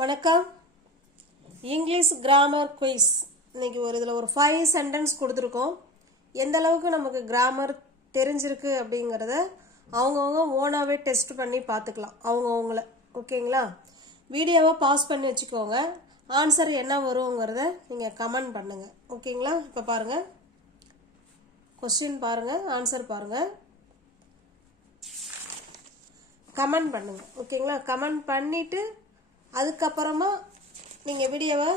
வணக்கம். English grammar quiz. இன்னைக்கு இதில் ஒரு 5 சென்டென்ஸ் கொடுத்துருக்கோம். எந்த அளவுக்கு நமக்கு கிராமர் தெரிஞ்சிருக்கு அப்படிங்கிறத அவங்கவுங்க ஓனாகவே டெஸ்ட் பண்ணி பார்த்துக்கலாம் அவங்கவுங்கள. ஓகேங்களா? வீடியோவை பாஸ் பண்ணி வச்சுக்கோங்க. ஆன்சர் என்ன வருங்கிறத நீங்கள் கமெண்ட் பண்ணுங்கள். ஓகேங்களா? இப்போ பாருங்கள், கொஸ்டின் பாருங்கள், ஆன்சர் பாருங்கள், கமெண்ட் பண்ணுங்கள். ஓகேங்களா? கமெண்ட் பண்ணிவிட்டு அதுக்கப்புறமா நீங்கள் வீடியோவை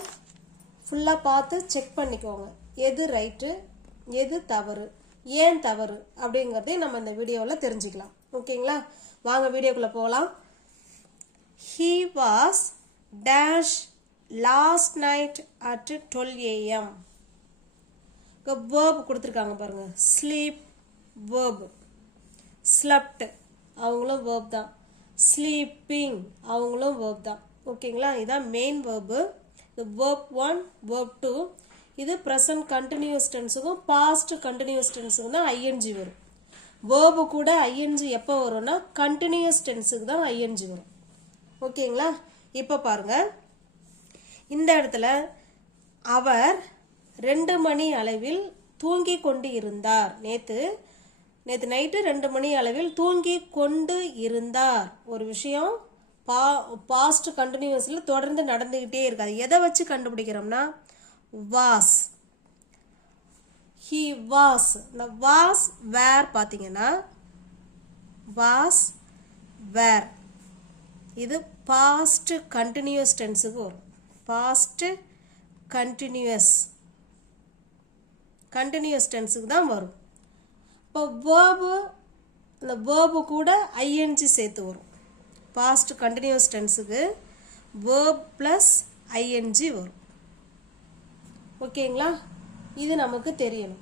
ஃபுல்லாக பார்த்து செக் பண்ணிக்கோங்க. எது ரைட்டு, எது தவறு, ஏன் தவறு அப்படிங்கிறதையும் நம்ம இந்த வீடியோவில் தெரிஞ்சுக்கலாம். ஓகேங்களா? வாங்க வீடியோக்குள்ளே போகலாம். He was dash last night at 12 AM. verb கொடுத்துருக்காங்க பாருங்க. ஸ்லீப் verb, slept அவங்களும் verb தான், ஸ்லீப்பிங் அவங்களும் verb தான். ஓகேங்களா? இதான் மெயின் வேர்பு. இது verb 1, verb 2. இது ப்ரெசன்ட் கண்டினியூஸ் டென்ஸுக்கும் பாஸ்ட் கண்டினியூஸ் டென்ஸுக்கும் தான் ஐஎன்ஜி வரும். வேர்பு கூட ஐஎன்ஜி எப்போ வரும்னா கண்டினியூஸ் டென்ஸுக்கு தான் ஐஎன்ஜி வரும். ஓகேங்களா? இப்போ பாருங்க, இந்த இடத்துல அவர் 2 மணி அளவில் தூங்கி கொண்டு இருந்தார். நேற்று நைட்டு 2 மணி அளவில் தூங்கி கொண்டு இருந்தார். ஒரு விஷயம் பாஸ்ட் கண்டினியூஸில் தொடர்ந்து நடந்துக்கிட்டே இருக்காது. எதை வச்சு கண்டுபிடிக்கிறோம்னா வாஸ். He was. இந்த வாஸ் வேர் பார்த்தீங்கன்னா வாஸ் வேர் இது பாஸ்ட் கண்டினியூஸ் டென்ஸுக்கு வரும். பாஸ்ட் கண்டினியூஸ் டென்ஸுக்கு தான் வரும். இப்போ வேர்பு, இந்த வேர்பு கூட ஐஎன்ஜி சேர்த்து வரும். பாஸ்ட் கண்டினியூஸ் டென்ஸுக்கு வேர்ப் ப்ளஸ் ஐஎன்ஜி வரும். ஓகேங்களா? இது நமக்கு தெரியணும்.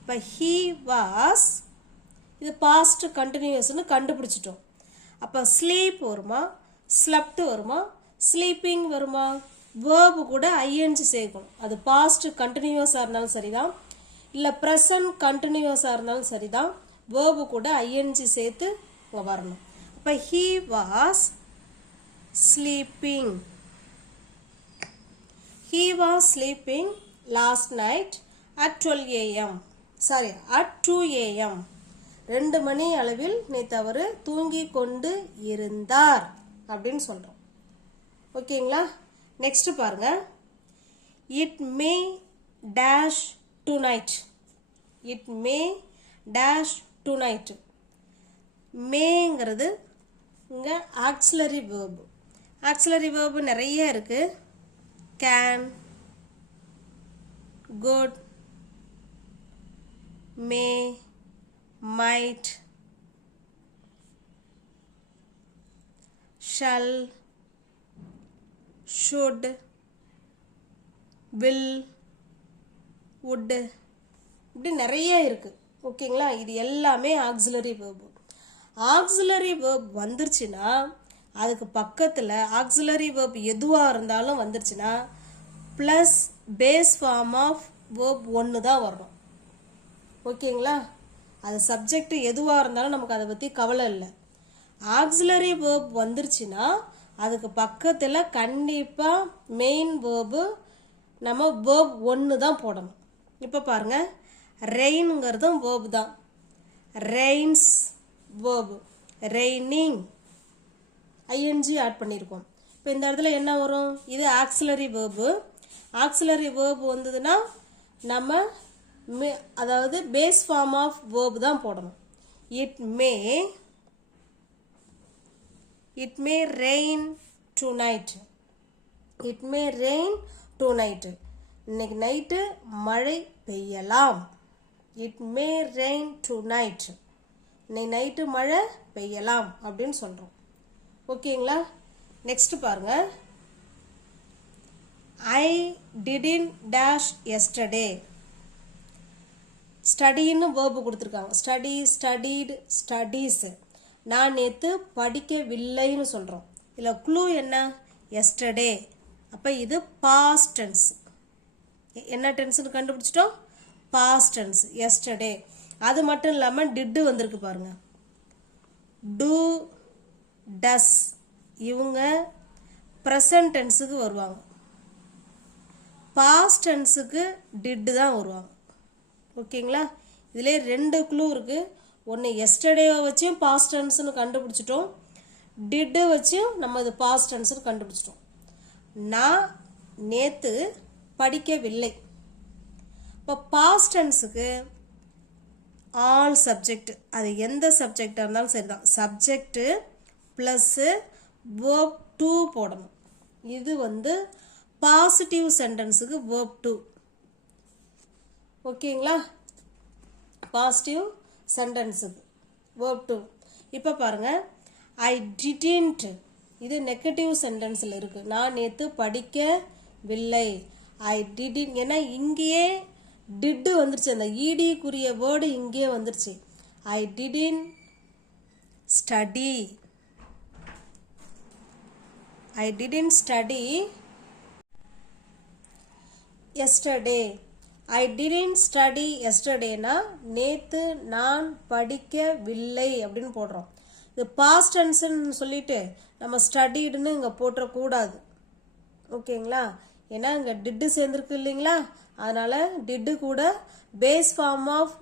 இப்போ ஹீ வாஸ், இது பாஸ்ட் கண்டினியூஸ்னு கண்டுபிடிச்சிட்டோம். அப்போ ஸ்லீப் வருமா, ஸ்லெப்ட் வருமா, ஸ்லீப்பிங் வருமா? வேர்பு கூட ஐஎன்ஜி சேர்க்கணும். அது பாஸ்ட் கண்டினியூஸாக இருந்தாலும் சரிதான், இல்லை ப்ரெசன்ட் கண்டினியூஸாக இருந்தாலும் சரிதான், வேர்பு கூட ஐஎன்ஜி சேர்த்து இங்கே வரணும். இப்போ he was sleeping. He was sleeping last night at 12 AM. Sorry, at 2 AM. 2 மணி அளவில் நேற்று அவர் தூங்கி கொண்டு இருந்தார் அப்படின்னு சொல்கிறோம். ஓகேங்களா? நெக்ஸ்ட் பாருங்க. It may dash tonight. It may dash tonight. மேங்கிறது இங்கே ஆக்சிலரி வேர்பு. ஆக்சிலரி வேர்பு நிறைய இருக்கு. Can, good, May, might, shall, should, will, would, இப்படி நிறைய இருக்கு. ஓகேங்களா? இது எல்லாமே ஆக்சிலரி வேர்பு. ஆக்சிலரி வேர்ப் வந்துருச்சுன்னா அதுக்கு பக்கத்தில் ஆக்சிலரி வேர்ப் எதுவாக இருந்தாலும் வந்துருச்சுன்னா plus base form of verb 1 தான் வரணும். ஓகேங்களா? அது சப்ஜெக்ட் எதுவாக இருந்தாலும் நமக்கு அதை பற்றி கவலை இல்லை. ஆக்சிலரி வேர்ப் வந்துருச்சுன்னா அதுக்கு பக்கத்தில் கண்டிப்பாக மெயின் வேர்பு நம்ம வேர்ப் 1 தான் போடணும். இப்போ பாருங்கள், ரெயின்ங்கிறதும் வேர்பு தான். Rains verb, raining I N G add பண்ணியிருக்கோம். இப்போ இந்த இடத்துல என்ன வரும்? இது ஆக்சிலரி வேர்பு. ஆக்சிலரி வேர்பு வந்ததுன்னா நம்ம அதாவது பேஸ் ஃபார்ம் ஆஃப் வேர்பு தான் போடணும். It may rain tonight. It may rain tonight. இன்னைக்கு நைட்டு மழை பெய்யலாம். It may rain tonight. இன்னைக்கு நைட்டு மழை பெய்யலாம் அப்படின்னு சொல்கிறோம். ஓகேங்களா? நெக்ஸ்ட் பாருங்க. I didn't dash yesterday. ஸ்டடின்னு வேர்பு கொடுத்துருக்காங்க. Study, studied, studies. நான் நேற்று படிக்கவில்லைன்னு சொல்கிறோம். இதில் க்ளூ என்ன? எஸ்டர்டே. அப்போ இது பாஸ்ட் டென்ஸ். என்ன டென்ஸ்னு கண்டுபிடிச்சிட்டோம்? Past tense, yesterday. அது மட்டும் இல்லாமல் டிட்டு வந்திருக்கு பாருங்க. டூ, டஸ் இவங்க ப்ரெசன்ட் டென்ஸுக்கு வருவாங்க. பாஸ்ட் டென்ஸுக்கு டிட் தான் வருவாங்க. ஓகேங்களா? இதிலே 2 க்ளூ இருக்குது. ஒன்று எஸ்டர்டேவை வச்சும் பாஸ்ட் டென்ஸ்னு கண்டுபிடிச்சிட்டோம், டிட்டு வச்சும் நம்ம இது பாஸ்ட் டென்ஸ்னு கண்டுபிடிச்சிட்டோம். நான் நேற்று படிக்கவில்லை. இப்போ பாஸ்ட் டென்ஸுக்கு ஆல் சப்ஜெக்ட், அது எந்த சப்ஜெக்டாக இருந்தாலும் சரி தான், சப்ஜெக்டு ப்ளஸ்ஸு வேர்ப் டு போடணும். இது வந்து பாசிட்டிவ் சென்டென்ஸுக்கு வேர்ப் டு. ஓகேங்களா? பாசிட்டிவ் சென்டென்ஸுக்கு வேர்ப் டு. இப்போ பாருங்கள், ஐ டிடன்ட், இது நெகட்டிவ் சென்டென்ஸில் இருக்குது. நான் நேற்று படிக்கவில்லை. ஐ டிடன்ட், ஏன்னா இங்கேயே டிட்டு வந்துருச்சு, அந்த ஈடிக்குரிய வேர்டு இங்கேயே வந்துருச்சு. I didn't study. I didn't study yesterday. I didn't study yesterdayனா நேற்று நான் படிக்கவில்லை அப்படின்னு போடுறோம். இது பாஸ்ட் டென்ஸ்ன்னு சொல்லிட்டு நம்ம ஸ்டடிடுன்னு இங்கே போட்டுறக்கூடாது. ஓகேங்களா? ஏன்னா இங்கே டிட்டு சேர்ந்துருக்கு இல்லைங்களா, அதனால் டிட்டு கூட பேஸ் ஃபார்ம் ஆஃப்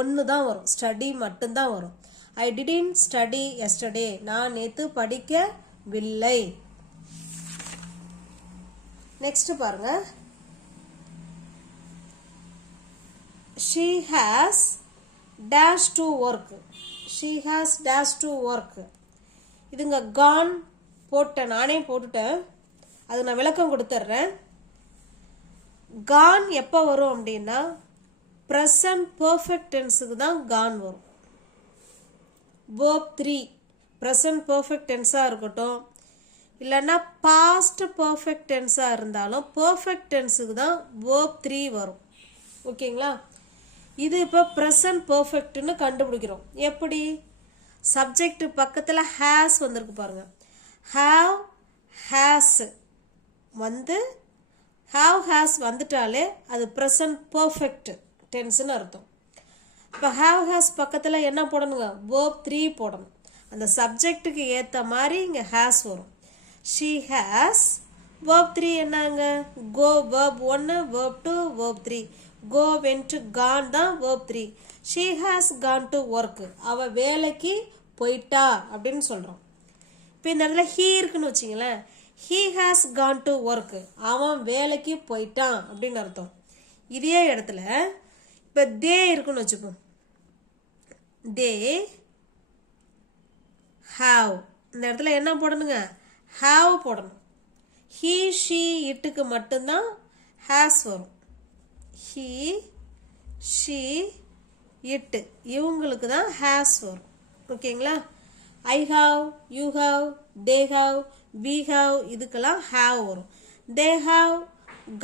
ஒன்று தான் வரும், ஸ்டடி மட்டும்தான் வரும். ஐ டிடன்ட் ஸ்டடி yesterday, நான் நேற்று படிக்கவில்லை. நெக்ஸ்ட் பாருங்க, she has dash to work. she has dash to work. இதுங்க gone போட்டேன், நானே போட்டுட்டேன், அது நான் விளக்கம் கொடுத்துட்றேன். gone எப்போ வரும் அப்படின்னா ப்ரெசன்ட் பர்ஃபெக்ட் டென்ஸுக்கு தான் gone வரும். verb 3 ப்ரெசன்ட் பர்ஃபெக்ட் டென்ஸாக இருக்கட்டும், இல்லைன்னா பாஸ்ட் பர்ஃபெக்ட் டென்ஸாக இருந்தாலும் பர்ஃபெக்ட் டென்ஸுக்கு தான் வேர்ப் 3 வரும். ஓகேங்களா? இது இப்போ ப்ரெசன்ட் பர்ஃபெக்ட்னு கண்டுபிடிக்கிறோம். எப்படி? சப்ஜெக்ட் பக்கத்தில் ஹேஸ் வந்திருக்கு பாருங்கள். ஹாவ் ஹேஸ் வந்து ஹாவ் ஹேஸ் வந்துட்டாலே அது ப்ரெசன்ட் பர்ஃபெக்ட் டென்ஸ்னு அர்த்தம். இப்போ ஹாவ் ஹேஸ் பக்கத்தில் என்ன போடணுங்க? வேர்ப் 3 போடணும். அந்த சப்ஜெக்டுக்கு ஏற்ற மாதிரி இங்கே ஹேஸ் வரும். she has verb 3 என்னங்க? go verb 1, verb 2, verb 3. go went gone தான் verb 3. she has gone to work, அவ வேலைக்கு போயிட்டா அப்படின்னு சொல்கிறோம். இப்போ இந்த இடத்துல he இருக்குன்னு வச்சிங்களேன், he has gone to work, அவன் வேலைக்கு போயிட்டான் அப்படின்னு அர்த்தம். இதே இடத்துல இப்போ they இருக்குன்னு வச்சுப்போம், they have, இந்த இடத்துல என்ன போடணுங்க? have போடணும். he she இட்டுக்கு மட்டும்தான் has வரும். he she இட்டு இவங்களுக்கு தான் has வரும். ஓகேங்களா? I have, you have, they have, we have இதுக்கெல்லாம் have வரும். they have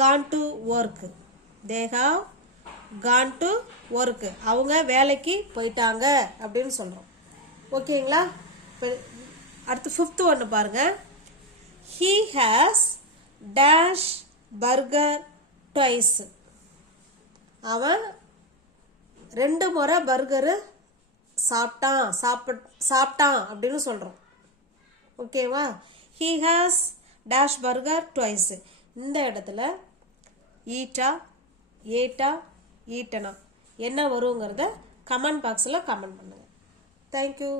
gone to work. they have gone to work, அவங்க வேலைக்கு போயிட்டாங்க அப்படின்னு சொல்கிறோம். ஓகேங்களா? இப்போ அடுத்து 5th ஒன்று பாருங்கள். he has dash burger twice. அவன் 2 முறை பர்கரு சாப்பிட்டான் அப்படின்னு சொல்கிறோம். ஓகேவா? he has dash burger twice. இந்த இடத்துல ஈட்டா ஏட்டா ஈட்டனா என்ன வருங்கிறத கமெண்ட் பாக்ஸில் கமெண்ட் பண்ணுங்கள். தேங்க்யூ.